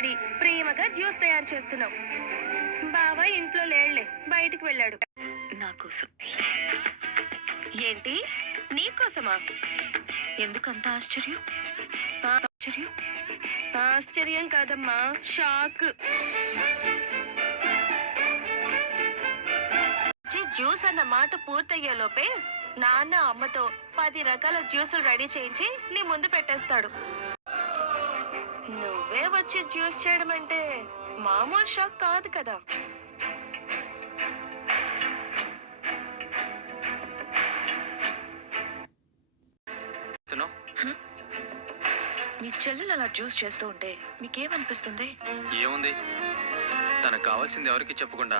పడి ప్రేమగా జ్యూస్ తయారు చేస్తున్నాం. బావ ఇంట్లో లేళ్లే, బయటికి వెళ్ళాడు. నా కోసం. ఏంటి నీకోసమా? ఎందుకంత ఆశ్చర్యం? ఆశ్చర్యం ఆశ్చర్యం కాదమ్మా, షాక్. జ్యూస్ అన్న మాట పూర్తయ్యే లోపే నాన్న అమ్మతో 10 రకాల జ్యూసులు రెడీ చేయించి నీ ముందు పెట్టేస్తాడు. నువ్వే వచ్చి జ్యూస్ చేయడం అంటే మామూలు షాక్ కాదు కదా. మీ చెల్లెలు అలా జ్యూస్ చేస్తూ ఉంటే మీకేమనిపిస్తుంది? ఏముంది, తనకు కావాల్సింది ఎవరికి చెప్పకుండా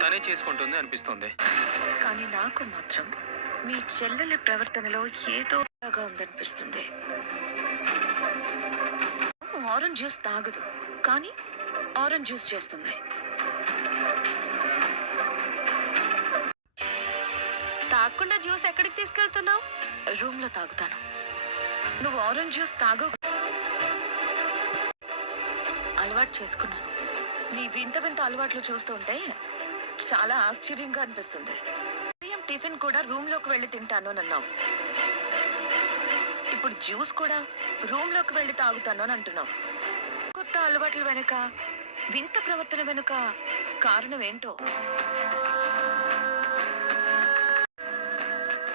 తనే చేసుకుంటుంది అనిపిస్తుంది. కానీ నాకు మాత్రం మీ చెల్లెలి ప్రవర్తనలో ఏదో ఉందనిపిస్తుంది. ఆరెంజ్ జ్యూస్ తాగదు, కానీ ఆరెంజ్ జ్యూస్ చేస్తుంది. తాగకుండా జ్యూస్ ఎక్కడికి తీసుకెళ్తున్నావు? రూమ్ లో తాగుతాను. నువ్వు ఆరెంజ్ జ్యూస్ తాగు. అలవాటు చేసుకున్నాను. నీ వింత వింత అలవాట్లు చూస్తుంటే చాలా ఆశ్చర్యంగా అనిపిస్తుంది. ఉదయం టిఫిన్ కూడా రూమ్ లోకి వెళ్ళి తింటాను అన్నావు. ఇప్పుడు జ్యూస్ కూడా రూమ్ లోకి వెళ్ళి తాగుతాను అని అంటున్నావు. కొత్త అలవాట్ల వెనుక, వింత ప్రవర్తన వెనుక కారణం ఏంటో?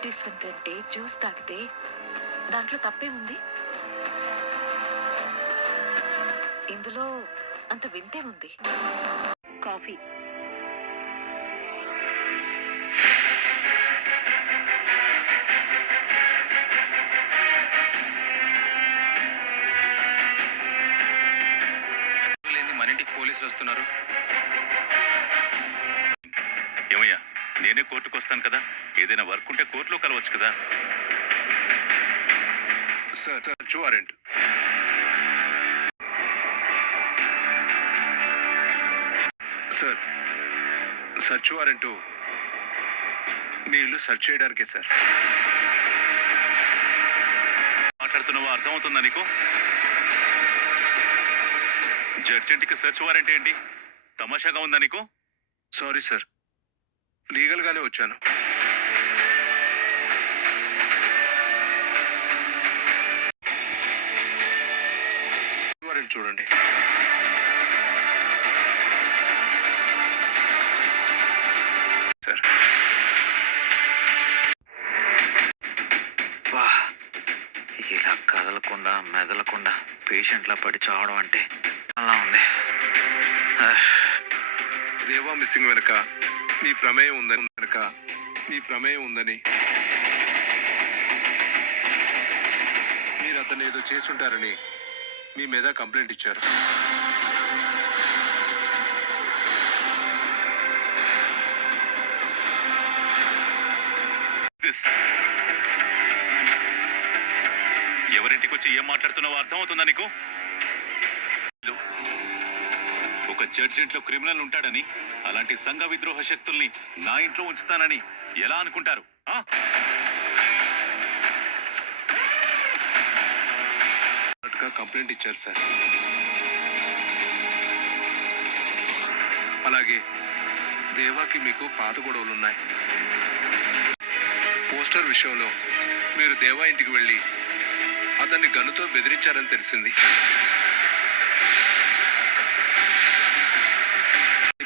టిఫిన్ తింటే జ్యూస్ తాగితే దాంట్లో తప్పే ఉంది. ఇందులో అంత వింతే ఉంది. కాఫీ. మన ఇంటికి పోలీసులు వస్తున్నారు. ఏమయ్యా, నేనే కోర్టుకు వస్తాను కదా, ఏదైనా వర్క్ ఉంటే కోర్టులో కలవచ్చు కదా. Search warrant. Sir, search warrant మీ ఇల్లు సెర్చ్ చేయడానికే సార్. మాట్లాడుతున్నావా? అర్థమవుతుందా నీకు? జడ్జింటికి సెర్చ్ వారెంట్ ఏంటి? తమాషాగా ఉందా నీకు? సారీ సార్, లీగల్గానే వచ్చాను. వారెంట్ చూడండి. సార్, వా, ఇలా కదలకుండా మెదలకుండా పేషెంట్లా పడి చావడం అంటే అలా ఉంది. దేవా మిస్సింగ్ వెనుక మీ ప్రమేయం ఉందని మీరు అతను ఏదో చేసుంటారని మీ మీద కంప్లైంట్ ఇచ్చారు. ఎవరింటికి వచ్చి ఏం మాట్లాడుతున్నావో అర్థమవుతుందా నీకు? ఒక జడ్జింట్లో క్రిమినల్ ఉంటాడని, అలాంటి సంఘ విద్రోహ శక్తుల్ని నా ఇంట్లో ఉంచుతానని ఎలా అనుకుంటారు? కంప్లైంట్ ఇచ్చారు సార్. అలాగే దేవాకి మీకు పాత గొడవలున్నాయి. పోస్టర్ విషయంలో మీరు దేవా ఇంటికి వెళ్ళి అతన్ని గన్నుతో బెదిరించారని తెలిసింది.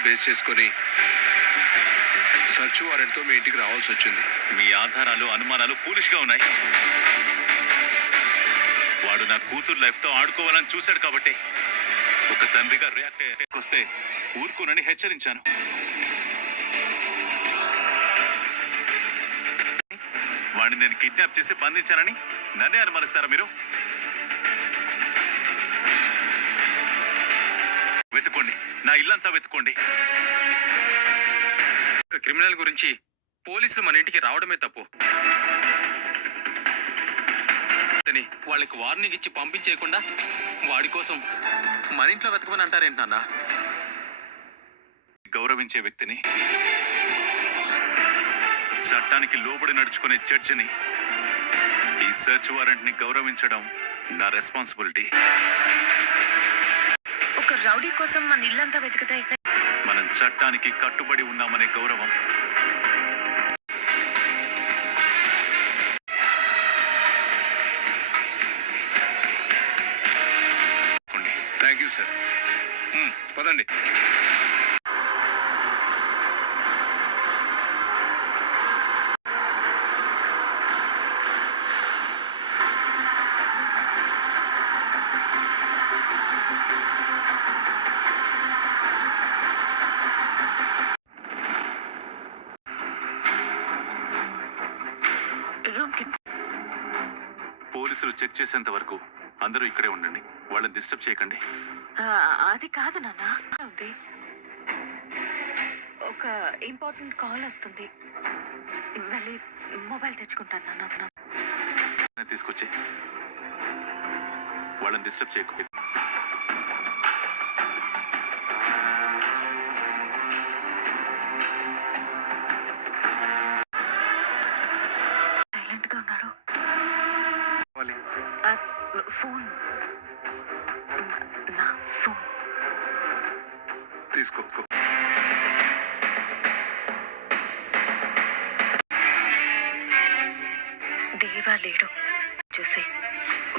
బేస్ చేసుకొని సర్చ్ వారెంట్తో మీ ఇంటికి రావాల్సి వచ్చింది. మీ ఆధారాలు, అనుమానాలు ఫూలిష్గా ఉన్నాయి. వాడు నా కూతురు లైఫ్తో ఆడుకోవాలని చూశాడు కాబట్టి ఒక తండ్రిగా రియాక్ట్ వస్తే ఊరుకోనని హెచ్చరించాను. వాడిని నేను కిడ్నాప్ చేసి బంధించానని నన్నే అనుమానిస్తారా మీరు? వెతుక్కోండి, నా ఇల్లంతా వెతుక్కోండి. క్రిమినల్ గురించి పోలీసులు మన ఇంటికి రావడమే తప్పు. వాళ్ళకి వార్నింగ్ ఇచ్చి పంపించేయకుండా వాడి కోసం మన ఇంట్లో వెతకమని అంటారేంటి నాన్న? గౌరవించే వ్యక్తిని, చట్టానికి లోబడి నడుచుకునే జడ్జిని, ఈ సెర్చ్ వారెంట్ ని గౌరవించడం నా రెస్పాన్సిబిలిటీ. ఒక ఒక రౌడీ కోసం మన ఇల్లంతా వెతికితే మనం చట్టానికి కట్టుబడి ఉన్నామనే గౌరవం థ్యాంక్ యూ సార్. పదండి. రూమ్ కి పోలీసులు చెక్ చేసేంత వరకు అందరూ ఇక్కడే ఉండండి. వాళ్ళని డిస్టర్బ్ చేయకండి. అది కాదు నాన్న. ఉంది. ఒక ఇంపార్టెంట్ కాల్ వస్తుంది. వెళ్ళి మొబైల్ తెచ్చుకుంటాను నాన్న. తీసుకొచ్చి వాళ్ళని డిస్టర్బ్ చేయకు. సైలెంట్ గా ఉన్నాడు. ఫోన్ నా ఫోన్ తీసుకో. దేవా లేడు. చూసి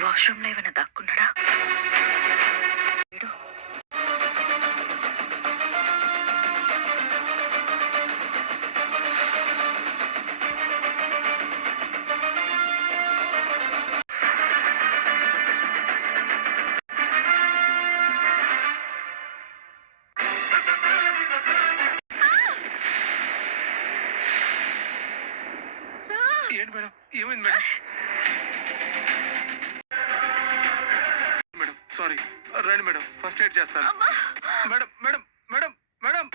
వాష్రూమ్ లో ఏమైనా దాక్కున్నాడా? లేడు. ఏంటి మేడం, ఏమైంది మేడం? మేడం సారీ, రండి మేడం, ఫస్ట్ ఎయిడ్ చేస్తాను. మేడం మేడం మేడం మేడం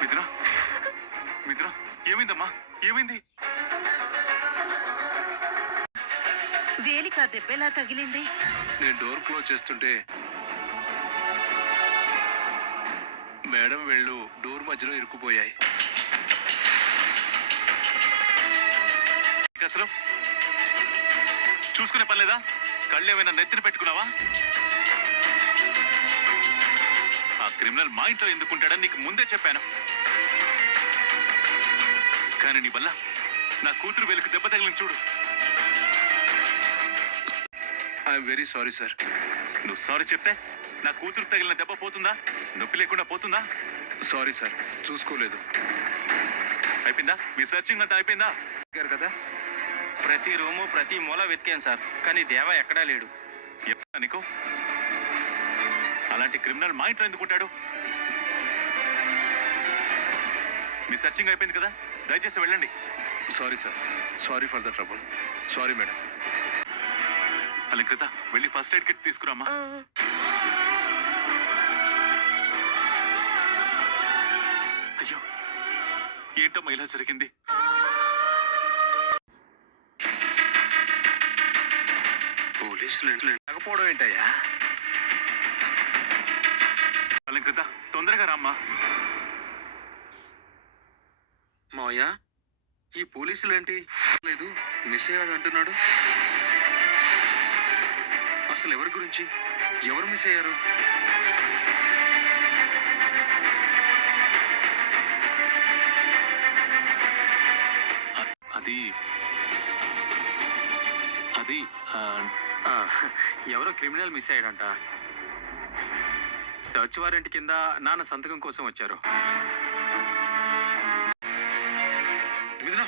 మిథున, మిథున, ఏమైందమ్మా? ఏమైంది? వేలిక దెబ్బెలా తగిలింది? నేను డోర్ క్లోజ్ చేస్తుంటే మేడం వెళ్ళు డోర్ మధ్యలో ఇరుక్కుపోయాయి. అసలు చూసుకునే పని లేదా? కళ్ళు ఏమైనా నెత్తిన పెట్టుకున్నావా? ఆ క్రిమినల్ మా ఇంట్లో ఎందుకుంటాడని నీకు ముందే చెప్పాను. కానీ నీ వల్ల నా కూతురు వేలుకు దెబ్బ తగిలింది చూడు. I'm very sorry sir. నువ్వు సారీ చెప్తే నా కూతురు తగిలిన దెబ్బ పోతుందా? నొప్పి లేకుండా పోతుందా? సారీ సార్, చూసుకోలేదు. అయిపోయిందా? మీ సర్చింగ్ అంతా అయిపోయిందా? గారు కదా, ప్రతి రూము ప్రతి మూల వెతికాను సార్, కానీ దేవ ఎక్కడా లేడు. ఎప్పుడా నీకు? అలాంటి క్రిమినల్ మా ఇంట్లో ఎందుకుంటాడు? మీ సర్చింగ్ అయిపోయింది కదా, దయచేసి వెళ్ళండి. Sorry sir, sorry for the trouble. Sorry madam. Alankrita, వెళ్ళి ఫస్ట్ ఎయిడ్ కిట్ తీసుకురామ్మా. అయ్యో, ఏంటమ్మా ఇలా జరిగింది? పోలీసులు లేకపోవడం ఏంటయ్యా? అలంకృత, తొందరగా రామ్మా. మావయ్య, ఈ పోలీసులు ఏంటి లేదు మిస్ అయ్యాడు అంటున్నాడు? అసలు ఎవరి గురించి, ఎవరు మిస్ అయ్యారు? అది అది ఎవరో క్రిమినల్ మిస్ అయ్యాడంట. సర్చ్ వారెంట్ కింద నాన్న సంతకం కోసం వచ్చారు. మిథున,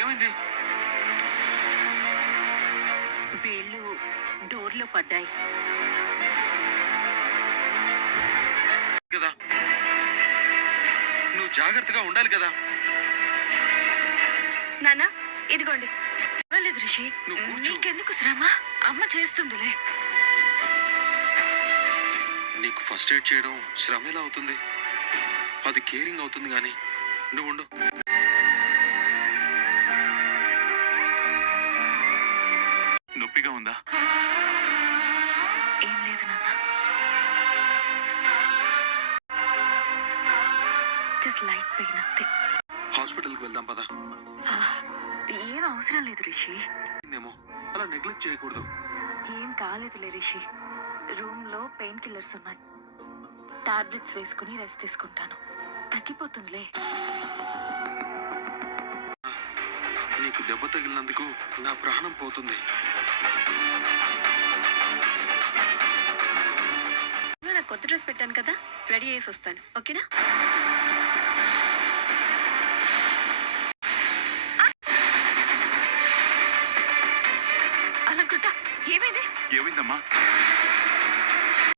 ఏమైంది? వేళ్ళు డోర్లో పడ్డాయి కదా, నువ్వు జాగ్రత్తగా ఉండాలి కదా. నాన్న ఇదిగోండి. లేదు రిషి, నువ్వు కూర్చో. నీకెందుకు శ్రమ? అమ్మ చేస్తుందిలే. నీకు ఫస్ట్ ఎయిడ్ చేయడం శ్రమ ఎలా అవుతుంది? అది కేరింగ్ అవుతుంది. కానీ నువ్వు ఉండు. నొప్పిగా ఉందా? ఏం లేదు నాన్న. జస్ట్ లైట్ పెయిన్ అంతే. హాస్పిటల్కి వెళ్దాం పదా. ఏం అవసరం లేదు రిషి. ఏమో అలా నెగ్లెక్ట్ చేయకూడదు. ఏం కాలేదులే రిషి. రూమ్లో పెయిన్ కిల్లర్స్ ఉన్నాయి. టాబ్లెట్స్ వేసుకుని రెస్ట్ తీసుకుంటాను, తగ్గిపోతుందిలే. నీకు దెబ్బ తగిలినందుకు నా ప్రాణం పోతుంది. నాకు కొత్త డ్రెస్ పెట్టాను కదా, రెడీ చేసి వస్తాను, ఓకేనా? అలంకృత, ఏమైంది? ఏమైందమ్మా?